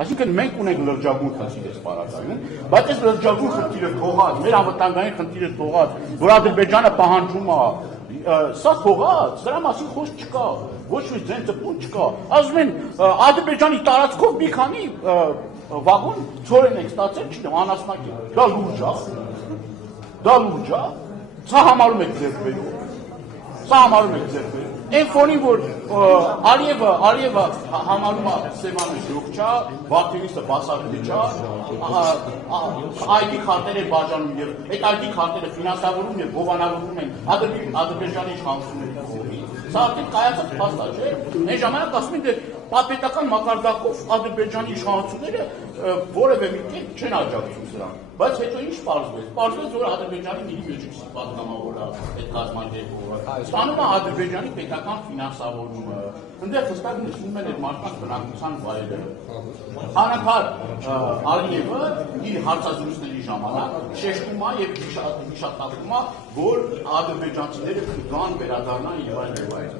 Այսինքն մենք ունենք լրջագույն խնդիր սպառազանում, բայց այս լրջագույն խնդիրը թողած, մեր անվտանգային խնդիրը թողած, որ Ադրբեջանը պահանջում է, սա թողած, դրա մասին խոսք չկա, ոչ մի ձեն ծպուն չկա, ասում են Ադրբեջանի տարածքով մի քանի վագոն ծորեն եք ստացել, չգիտեմ, անասնակի, դա լուրջ է, սա համարում եք ձեռք բերում, այն ֆոնին, որ Ալիևը համարում է Սևանը ժողջ է, Վարդենիսը բասակվիչ է, ID քարտեր է բաժանում և այդ ID քարտերը ֆինանսավորում և հովանավորում են Ադրբեջանի իշխանությունների կողմից, սա արդեն կայացած փաստ է, չէ՞, այն ժամանակ ասում են, դե պատպետական մակարդակով Ադրբեջանի իշխանությունները որևէ մի կերպ չեն աջակցում սրան, բայց հետո ինչ պարզվեց, որ Ադրբեջանի մի մեջուկսի պատգամավորը այդ կազմակերպողը ստանում է Ադրբեջանի պետական ֆինանսավորումը, ընդեղ հստակ նշվում են այդ մարդկանց բնակության վայրերը։ Անընդհատ Ալիևը իր հարցազրույցների ժամանակ շեշտում է և հիշատակում է, որ ադրբեջանցիները կգան վերադառնան եւ այլն։